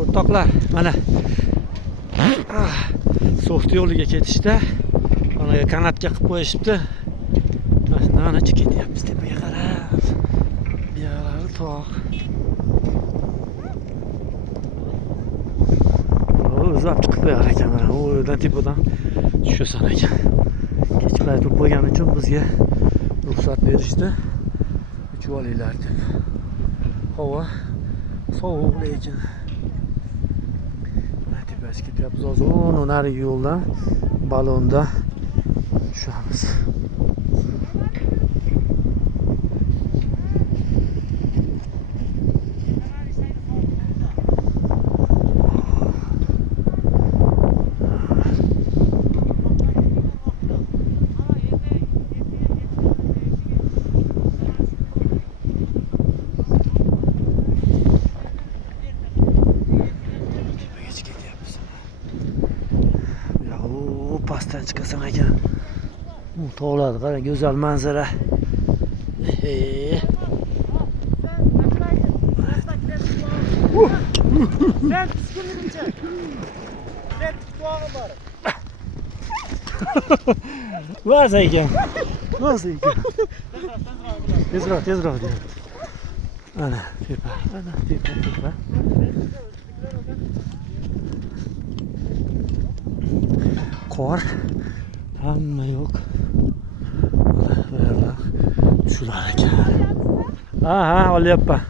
O'rtoqlar, mana so'xta yo'liga ketishda mana kanatga qilib qo'yishibdi. Mana ketyapmiz tepaga qarab. Bu yoqlari tog'. O'zlab chiqib qo'yar ekan mana. U yerdan tepadan tushasan ekan. Kech qaytib qo'ygani uchun bizga ruxsat berishdi. Uchib olinglar deb. Havo sovuq lekin. Tepasiga ketyapmiz. Hozir narigi yo'ldan balonda tushamiz. Pastdan chiqasan ekan. Bu tog'lar qarang, go'zal manzara. Ben tushkunligimcha. Ben tushkuog'im bor. Vaza ekan. Vaza ekan. Tezroq deyapti. Ana tepa, ana tepa. Qor hamma yo'q. Mana shular ekan. Ha, olyapman.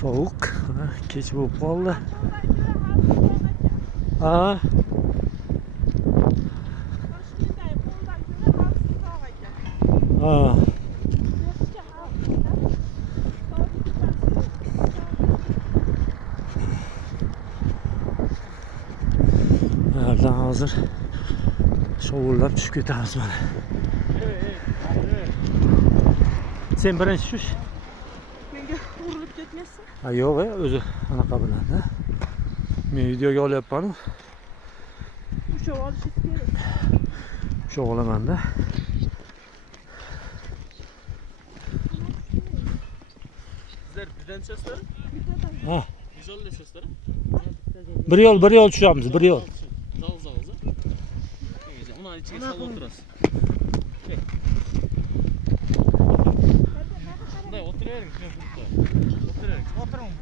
Sovuq, kech bo'lib qoldi. Ha. Ha. Nereden hazır? Şovullab tushib ketamiz mana. Sen birinchi tush. Menga urilib ketmaysan? Ha, yo'q, o'zi anaqa biladi. Men videoga olyapman-ku. Ushov olishingiz kerak. Ushov olaman-da. Sizlar bizdan tushasizlar? Ha. Biz olasizlar? Bir yo'l tushamiz, bir yo'l. Zalza. Ona ichiga solib o'tirasiz. Bunday o'tiravering, o'tiravering. O'tiring.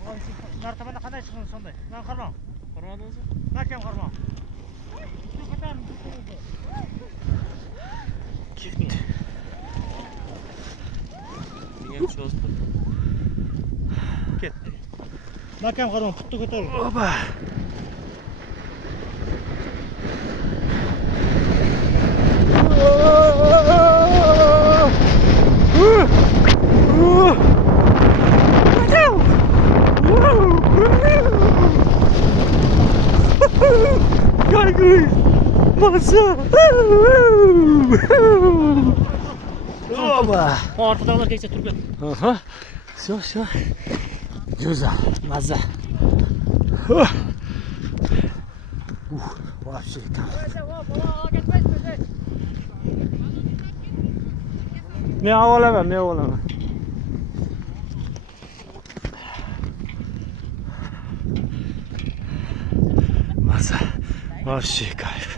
Martabada qanday chiqdingiz sonday? Men qarmang. Qarmadingizmi? Mahkam qarmang. Ketdi. Menga tushasizlar. Ketdi. Mahkam qarmang, putni ko'taring. Oba. Masa. Oba. Orqadan kekcha turib ket. Aha. Все. Güzel. Maza. Вообще там. Ne olaman. Maza. Вообще кайф.